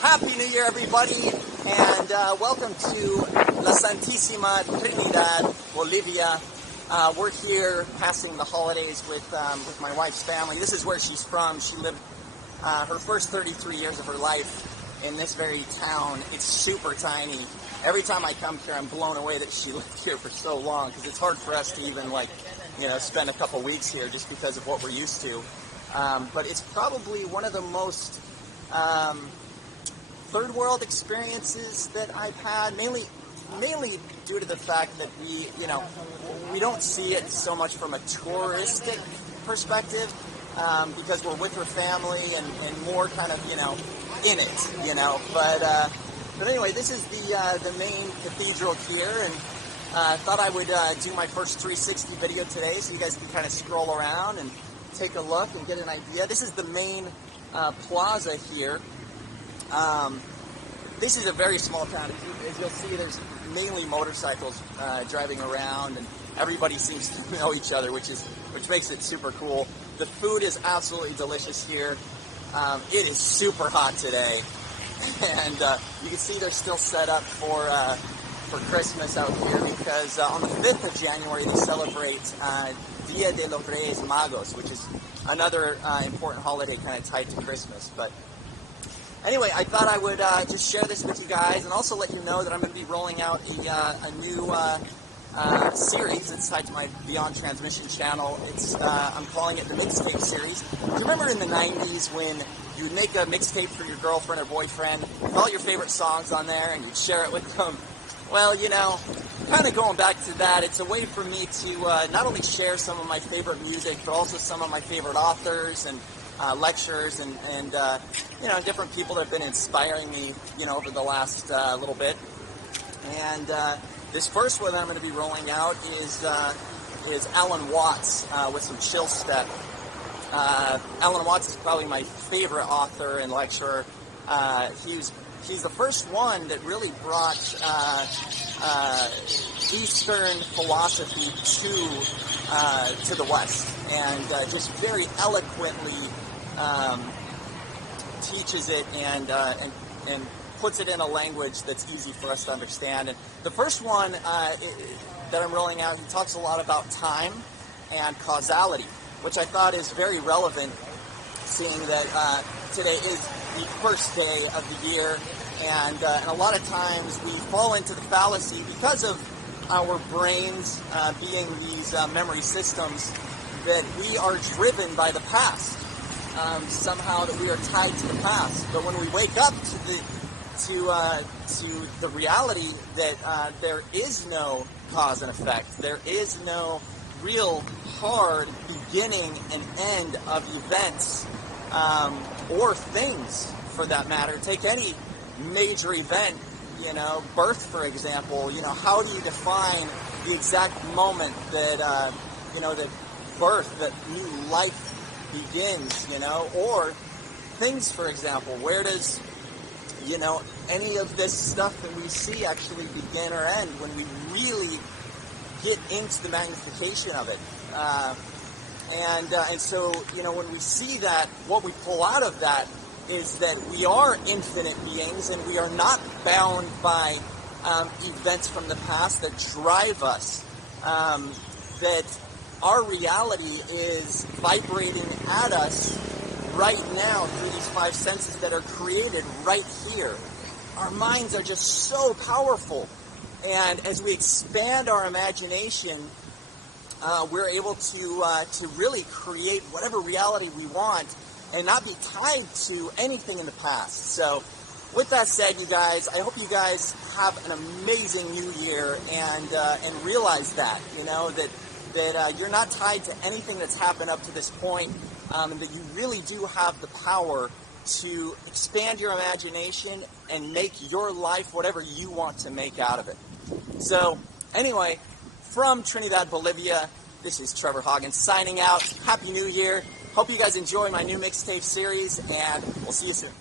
Happy New Year, everybody, and welcome to La Santísima Trinidad, Bolivia. We're here passing the holidays with my wife's family. This is where she's from. She lived her first 33 years of her life in this very town. It's super tiny. Every time I come here, I'm blown away that she lived here for so long, because it's hard for us to even, spend a couple weeks here just because of what we're used to. But it's probably one of the most third world experiences that I've had, mainly due to the fact that we don't see it so much from a touristic perspective, because we're with her family and more kind of, in it, but anyway, this is the main cathedral here, and thought I would do my first 360 video today so you guys can kind of scroll around and take a look and get an idea. This is the main plaza here. This is a very small town. As you'll see, there's mainly motorcycles driving around, and everybody seems to know each other, which makes it super cool. The food is absolutely delicious here. It is super hot today, and you can see they're still set up for Christmas out here, because on the 5th of January they celebrate Dia de los Reyes Magos, which is another important holiday kind of tied to Christmas. But anyway, I thought I would just share this with you guys, and also let you know that I'm going to be rolling out a new series that's tied to my Beyond Transmission channel. I'm calling it the mixtape series. Do you remember in the 90s when you would make a mixtape for your girlfriend or boyfriend with all your favorite songs on there, and you'd share it with them? Well, kind of going back to that, it's a way for me to not only share some of my favorite music, but also some of my favorite authors and lecturers and different people that have been inspiring me, over the last little bit. And this first one I'm going to be rolling out is Alan Watts with some chill step. Alan Watts is probably my favorite author and lecturer. He's the first one that really brought Eastern philosophy to the West, and just very eloquently teaches it and puts it in a language that's easy for us to understand. And the first one that I'm rolling out, he talks a lot about time and causality, which I thought is very relevant, seeing that today is the first day of the year, and a lot of times we fall into the fallacy because of our brains being these memory systems, that we are driven by the past, somehow that we are tied to the past. But when we wake up to the reality that there is no cause and effect, there is no real hard beginning and end of events, or things for that matter. Take any major event, birth for example. How do you define the exact moment that that birth, that new life begins, or things for example? Where does any of this stuff that we see actually begin or end when we really get into the magnification of it? And so, when we see that, what we pull out of that is that we are infinite beings, and we are not bound by events from the past that drive us. That our reality is vibrating at us right now through these five senses that are created right here. Our minds are just so powerful, and as we expand our imagination, we're able to really create whatever reality we want and not be tied to anything in the past. So with that said, you guys, I hope you guys have an amazing new year, and realize that, that you're not tied to anything that's happened up to this point, and that you really do have the power to expand your imagination and make your life whatever you want to make out of it. So anyway, from Trinidad, Bolivia, this is Trevor Haugen signing out. Happy New Year. Hope you guys enjoy my new mixtape series, and we'll see you soon.